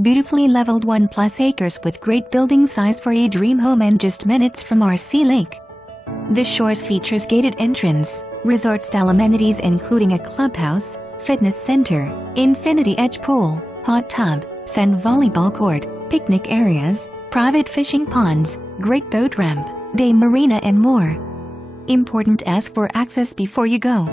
Beautifully leveled 1+ acres with great building size for a dream home and just minutes from our sea lake. The shores features gated entrance, resort-style amenities including a clubhouse, fitness center, infinity edge pool, hot tub, sand volleyball court, picnic areas, private fishing ponds, great boat ramp, day marina and more. Important: ask for access before you go.